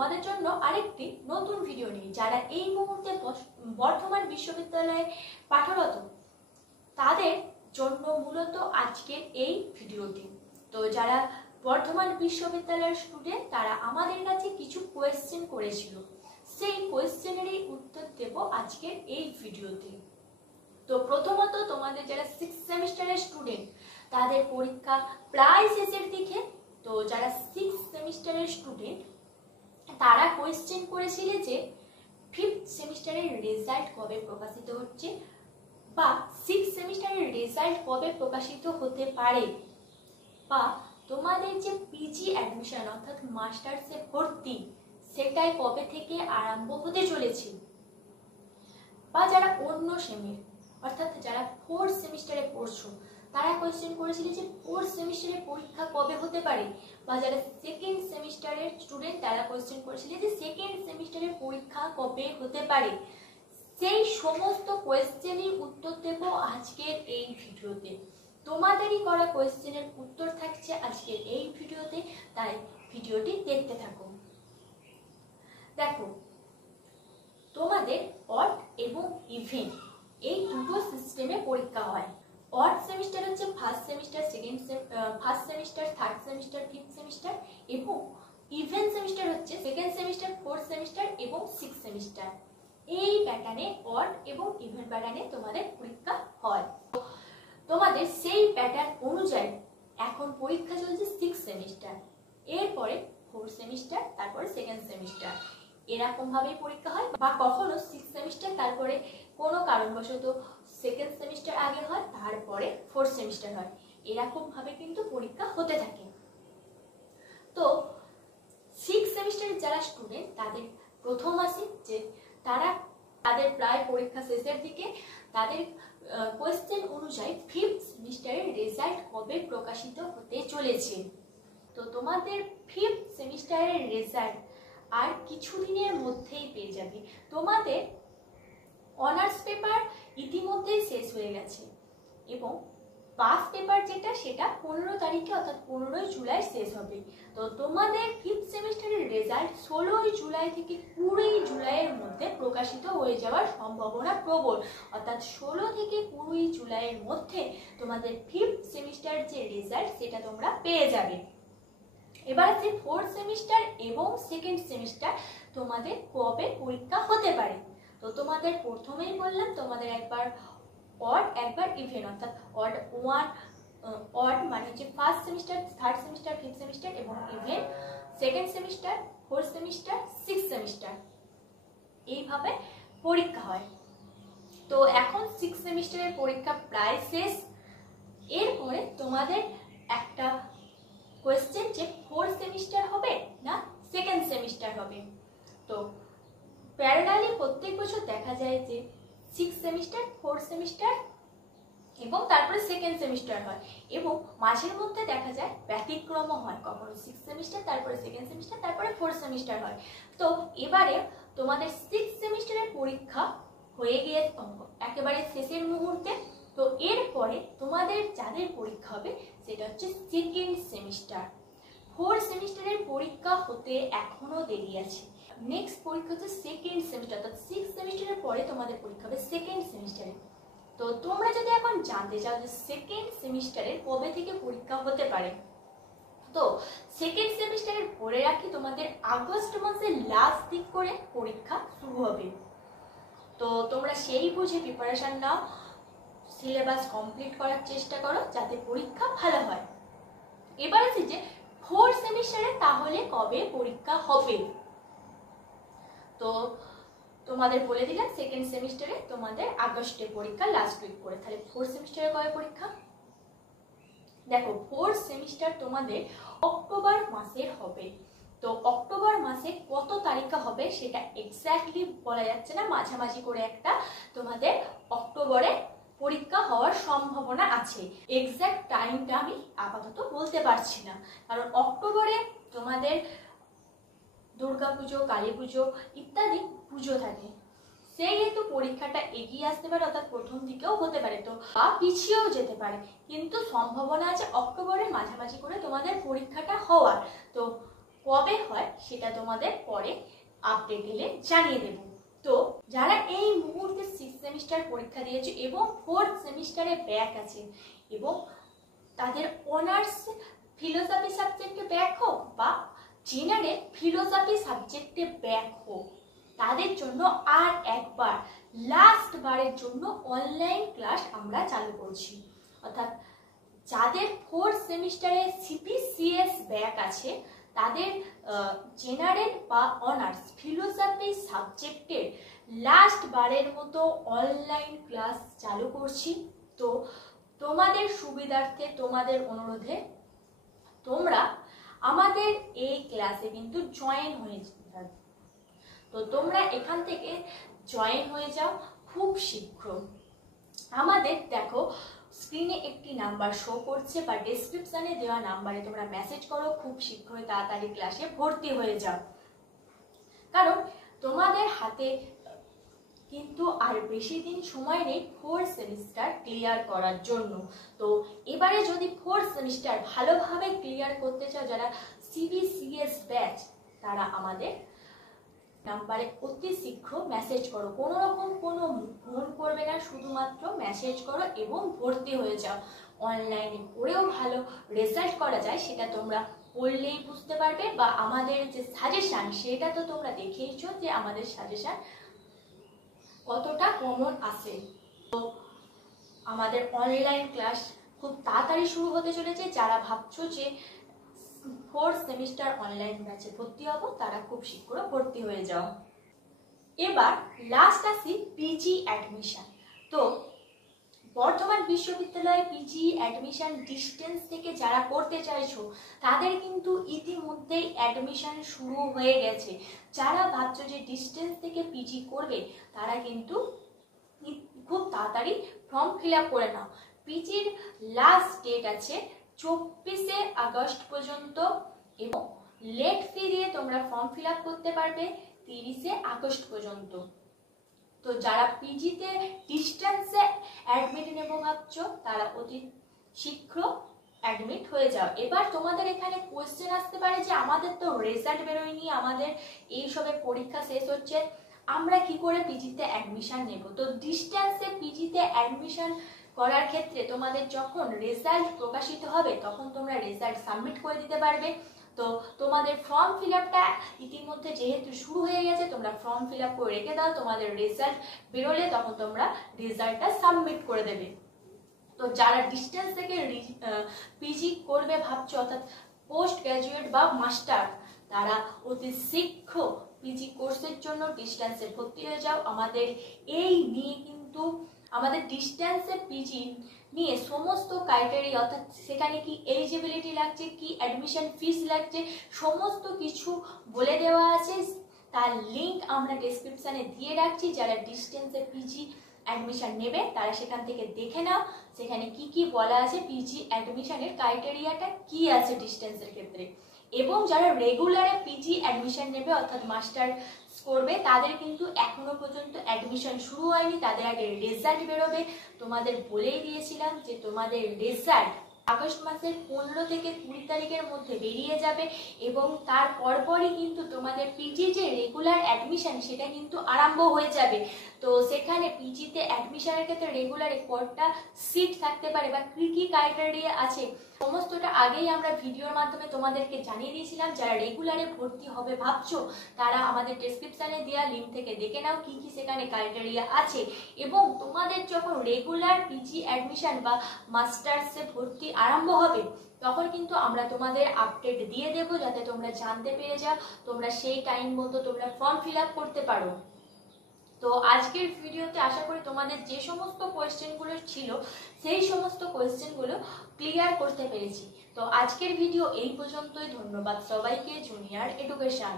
তোমাদের জন্য আরেকটি নতুন ভিডিও নিয়ে। যারা এই মুহূর্তে বর্ধমান বিশ্ববিদ্যালয়ে পাঠরত তাদের জন্য মূলত আজকের এই ভিডিওটি। তো যারা বর্ধমান বিশ্ববিদ্যালয়ের স্টুডেন্ট তারা আমাদের কাছে কিছু কোয়েশ্চেন করেছিল, সেই কোয়েশ্চেনেরই উত্তর দেব আজকের এই ভিডিওতে। তো প্রথমত তোমাদের যারা 6th সেমিস্টারের স্টুডেন্ট তাদের পরীক্ষা প্রায় শেষের দিকে। তো যারা 6th সেমিস্টারের স্টুডেন্ট তারা কোয়েশ্চেন করেছিল যে 5th সেমিস্টারের রেজাল্ট কবে প্রকাশিত হচ্ছে বা 6th সেমিস্টারের রেজাল্ট কবে প্রকাশিত হতে পারে, বা তোমাদের যে পিজি অ্যাডমিশন অর্থাৎ মাস্টার্সে ভর্তি সেটাই কবে থেকে আরম্ভ হতে চলেছে, বা যারা অন্য সেমের অর্থাৎ যারা 4th সেমিস্টারে পড়ছো তারা কোয়েশ্চেন করেছিল যে 4th সেমিস্টারের পরীক্ষা কবে হতে পারে, বা যারা 2nd সেমিস্টারের স্টুডেন্ট তারা কোয়েশ্চেন করেছিল যে 2nd সেমিস্টারের পরীক্ষা কবে হতে পারে। সেই সমস্ত কোয়েশ্চেনের উত্তর দেব আজকের এই ভিডিওতে। তোমাদেরই করা কোয়েশ্চেনের উত্তর থাকছে আজকের এই ভিডিওতে, তাই ভিডিওটি দেখতে থাকো। দেখো, তোমাদের অড এবং ইভেন এই দুটো সিস্টেমে পরীক্ষা হয়। অড সেমিস্টার হচ্ছে first semester, first semester, third semester, fifth semester, এবং ইভেন সেমিস্টার হচ্ছে সেকেন্ড সেমিস্টার, ফোর্থ সেমিস্টার এবং সিক্স সেমিস্টার। এই প্যাটার্নে অড এবং ইভেন প্যাটার্নে তোমাদের পরীক্ষা হয়। তোমাদের সেই প্যাটার্ন অনুযায়ী এখন পরীক্ষা চলছে 6th সেমিস্টার, এরপরে 4th সেমিস্টার, তারপরে সেকেন্ড সেমিস্টার, এরকম ভাবেই পরীক্ষা হয়। বা কখনো 6th সেমিস্টার তারপরে কোনো কারণবশত সেকেন্ড সেমিস্টার আগে হয়, তারপরে 4th সেমিস্টার হয়, এরকম ভাবে কিন্তু পরীক্ষা হতে থাকে। তো 6th সেমিস্টারের যারা স্টুডেন্ট তাদের প্রথম আসে যে তাদের প্রায় পরীক্ষা শেষের দিকে, তাদের কোয়েশ্চেন অনুযায়ী 5th সেমিস্টারের রেজাল্ট কবে প্রকাশিত হতে চলেছে। তো তোমাদের 5th সেমিস্টারের রেজাল্ট আর কিছুদিনের মধ্যেই পেয়ে যাবে। তোমাদের অনার্স পেপার ইতিমধ্যেই শেষ হয়ে গেছে এবং পাস পেপার যেটা সেটা 15 তারিখে অর্থাৎ 15ই জুলাই শেষ হবে। তো তোমাদের 5th সেমিস্টারের রেজাল্ট 16ই জুলাই থেকে 20ই জুলাইয়ের মধ্যে প্রকাশিত হয়ে যাওয়ার সম্ভাবনা প্রবল, অর্থাৎ 16 থেকে 20ই জুলাইয়ের মধ্যে তোমাদের 5th সেমিস্টার যে রেজাল্ট সেটা তোমরা পেয়ে যাবে। এবার আছে 4th সেমিস্টার এবং সেকেন্ড সেমিস্টার তোমাদের কবে পরীক্ষা হতে পারে। তো তোমাদের প্রথমেই বললাম তোমাদের একবার অড একবার ইভেন, অর্থাৎ অড মানে হচ্ছে first semester, third semester, fifth semester এবং even second semester, fourth semester, six semester, এইভাবে পরীক্ষা হয়। তো এখন 6th সেমিস্টারের পরীক্ষা প্রায় শেষ। এরপরে তোমাদের একটা কোয়েশ্চেন যে 4th সেমিস্টার হবে না সেকেন্ড সেমিস্টার হবে। তো প্যারালালি প্রত্যেক বছর দেখা যায় যে 6th সেমিস্টার, 4th সেমিস্টার এবং তারপরে সেকেন্ড সেমিস্টার হয়, এবং মাঝের মধ্যে দেখা যায় ব্যতিক্রমও হয়, কখনো 6th সেমিস্টার তারপরে সেকেন্ড সেমিস্টার তারপরে 4th সেমিস্টার হয়। তো এবারে তোমাদের 6th সেমিস্টারের পরীক্ষা হয়ে গিয়ে একেবারে শেষের মুহূর্তে। তো এরপরে তোমাদের যাদের পরীক্ষা হবে সেটা হচ্ছে সেকেন্ড সেমিস্টার। 4th সেমিস্টারের পরীক্ষা হতে এখনো দেরি আছে। নেক্সট পরীক্ষা হচ্ছে সেকেন্ড সেমিস্টার, অর্থাৎ 6th সেমিস্টারের পরে তোমাদের পরীক্ষা হবে সেকেন্ড সেমিস্টারে। তো তোমরা যদি এখন জানতে চাও যে সেকেন্ড সেমিস্টারের কবে থেকে পরীক্ষা হতে পারে, তো সেকেন্ড সেমিস্টারের পরে রাখি তোমাদের আগস্ট মাসের লাস্ট দিক করে পরীক্ষা শুরু হবে। তো তোমরা সেই বুঝে প্রিপারেশন নাও, সিলেবাস কমপ্লিট করার চেষ্টা করো যাতে পরীক্ষা ভালো হয়। এবার আছে যে 4th সেমিস্টারে তাহলে কবে পরীক্ষা হবে। তো তোমাদের বলে দিলাম সেকেন্ড সেমিস্টারে তোমাদের আগস্টে পরীক্ষা লাস্ট উইক করে। তাহলে 4th সেমিস্টারে কবে পরীক্ষা? দেখো, 4th সেমিস্টার তোমাদের অক্টোবর মাসে হবে। তো অক্টোবর মাসে কত তারিখে হবে সেটা এক্স্যাক্টলি বলা যাচ্ছে না, মাঝামাঝি করে একটা তোমাদের অক্টোবরে পরীক্ষা হওয়ার সম্ভাবনা আছে। এক্স্যাক্ট টাইমটা আমি আপাতত বলতে পারছি না, কারণ অক্টোবরে তোমাদের দুর্গাপুজো, কালী পুজো ইত্যাদি পুজো থাকে, সেই হেতু পরীক্ষাটা এগিয়ে আসতে পারে, অর্থাৎ প্রথম দিকেও হতে পারে, তো বা পিছিয়েও যেতে পারে, কিন্তু সম্ভাবনা আছে অক্টোবরের মাঝামাঝি করে তোমাদের পরীক্ষাটা হওয়ার। তো কবে হয় সেটা তোমাদের পরে আপডেট এলে জানিয়ে দেব। তো যারা এই মুহূর্তে 6th সেমিস্টার পরীক্ষা দিয়েছে এবং 4th সেমিস্টারে ব্যাক আছে এবং তাদের অনার্স ফিলোসফি সাবজেক্টে ব্যাক হোক বা জেনারেল ফিলোসফি সাবজেক্টে ব্যাক হোক, তাদের জন্য আর একবার লাস্ট বারের জন্য অনলাইন ক্লাস আমরা চালু করছি। অর্থাৎ যাদের 4th সেমিস্টারে সিপিসিএস ব্যাক আছে তাদের জেনারেল বা অনার্স ফিলোসফি সাবজেক্টের লাস্ট বারের মতো অনলাইন ক্লাস চালু করছি। তো তোমাদের সুবিধার্থে, তোমাদের অনুরোধে তোমরা আমাদের এই ক্লাসে কিন্তু জয়েন হয়ে যাবে। তো তোমরা এখান থেকে জয়েন হয়ে যাও খুব শীঘ্র। আমাদের দেখো স্ক্রিনে একটি নাম্বার শো করছে বা ডেসক্রিপশনে দেওয়া নাম্বারে তোমরা মেসেজ করো, খুব শীঘ্রই তাড়াতাড়ি ক্লাসে ভর্তি হয়ে যাও। কারণ তোমাদের হাতে কিন্তু আর বেশি দিন সময় নেই 4th সেমিস্টার ক্লিয়ার করার জন্য। তো এবারে যদি 4th সেমিস্টার ভালোভাবে ক্লিয়ার করতে চাও, যারা সিবিসিএস ব্যাচ, তারা আমাদের নাম্বারে অতি শীঘ্র মেসেজ করো। কোনো রকম কোনো ফোন করবে না, শুধুমাত্র মেসেজ করো এবং ভর্তি হয়ে যাও। অনলাইনে পড়েও ভালো রেজাল্ট করা যায় সেটা তোমরা পড়লেই বুঝতে পারবে, বা আমাদের যে সাজেশান সেটা তো তোমরা দেখিয়েছো যে আমাদের সাজেশান কতটা কমন আসে। তো আমাদের অনলাইন ক্লাস খুব তাড়াতাড়ি শুরু হতে চলেছে। যারা ভাবছো যে 4th সেমিস্টার অনলাইন ব্যাচে ভর্তি হবো, তারা খুব শীঘ্র ভর্তি হয়ে যাও। এবার লাস্ট আসি পিজি অ্যাডমিশন। তো বর্ধমান বিশ্ববিদ্যালয়ে পিজি অ্যাডমিশন ডিস্টেন্স থেকে যারা করতে চাইছো তাদের কিন্তু ইতিমধ্যেই অ্যাডমিশন শুরু হয়ে গেছে। যারা ভাবছো যে ডিস্টেন্স থেকে পিজি করবে, তারা কিন্তু খুব তাড়াতাড়ি ফর্ম ফিল আপ করে নাও। পিজির লাস্ট ডেট আছে 24শে আগস্ট পর্যন্ত এবং লেট ফি দিয়ে তোমরা ফর্ম ফিল আপ করতে পারবে 30শে আগস্ট পর্যন্ত। তো যারা পিজিতে ডিস্টেন্সে অ্যাডমিট নেবো ভাবছো, তারা অতি শীঘ্র অ্যাডমিট হয়ে যাও। এবার তোমাদের এখানে কোয়েশ্চেন আসতে পারে যে আমাদের তো রেজাল্ট বেরোয়নি, আমাদের এইসবের পরীক্ষা শেষ হচ্ছে, আমরা কি করে পিজিতে অ্যাডমিশন নেব? তো ডিস্টেন্সে পিজিতে অ্যাডমিশন করার ক্ষেত্রে তোমাদের যখন রেজাল্ট প্রকাশিত হবে তখন তোমরা রেজাল্ট সাবমিট করে দিতে পারবে। তো তোমাদের ফর্ম ফিল আপটা ইতিমধ্যে যেহেতু শুরু হয়ে গেছে, তোমরা ফর্ম ফিল আপ করে রেখে দাও। তোমাদের রেজাল্ট বেরোলে তখন তোমরা রেজাল্টটা সাবমিট করে দেবে। তো যারা ডিস্টেন্স থেকে পিজি করবে ভাবছো, অর্থাৎ পোস্ট গ্র্যাজুয়েট বা মাস্টার, তারা অতি শীঘ্র পিজি কোর্সের জন্য ডিস্টেন্সে ভর্তি হয়ে যাও। আমাদের এই নিয়ে কিন্তু আমাদের ডিস্টেন্সে পিজি নিয়ে সমস্ত ক্রাইটেরিয়া, অর্থাৎ সেখানে কি এলিজিবিলিটি লাগছে, কি অ্যাডমিশন ফিস লাগছে, সমস্ত কিছু বলে দেওয়া আছে। তার লিঙ্ক আমরা ডেসক্রিপশনে দিয়ে রাখছি। যারা ডিস্টেন্সে পিজি অ্যাডমিশন নেবে তারা সেখান থেকে দেখে নাও সেখানে কি কি বলা আছে, পিজি অ্যাডমিশনের ক্রাইটেরিয়াটা কি আছে ডিস্টেন্সের ক্ষেত্রে। এবং যারা রেগুলারে পিজি অ্যাডমিশন নেবে অর্থাৎ মাস্টার্স করবে, তাদের কিন্তু এখনো পর্যন্ত অ্যাডমিশন শুরু হয়নি, তাদের আগে রেজাল্ট বেরোবে। তোমাদের বলেই দিয়েছিলাম যে তোমাদের রেজাল্ট আগস্ট মাসের 15 থেকে 20 তারিখের মধ্যে বেরিয়ে যাবে এবং তার পরপরই কিন্তু তোমাদের পিজি যে রেগুলার অ্যাডমিশন সেটা কিন্তু আরম্ভ হয়ে যাবে। তো সেখানে পিজিতে অ্যাডমিশনের ক্ষেত্রে রেগুলারে কটা সিট থাকতে পারে বা কী কী ক্রাইটেরিয়া আছে সমস্তটা আগেই আমরা ভিডিওর মাধ্যমে তোমাদেরকে জানিয়ে দিয়েছিলাম। যারা রেগুলারে ভর্তি হবে ভাবছো, তারা আমাদের ডেসক্রিপশনে দেওয়া লিঙ্ক থেকে দেখে নাও কি কি সেখানে ক্রাইটেরিয়া আছে। এবং তোমাদের যখন রেগুলার পিজি অ্যাডমিশন বা মাস্টার্সে ভর্তি আরম্ভ হবে তখন কিন্তু আমরা তোমাদের আপডেট দিয়ে দেবো, যাতে তোমরা জানতে পেরে যাও, তোমরা সেই টাইম মতো তোমরা ফর্ম ফিল আপ করতে পারো। তো আজকের ভিডিওতে আশা করি তোমাদের যে সমস্ত কোয়েশ্চেনগুলো ছিল সেই সমস্ত কোয়েশ্চেনগুলো ক্লিয়ার করতে পেরেছি। তো আজকের ভিডিও এই পর্যন্তই। ধন্যবাদ সবাইকে। Junior education.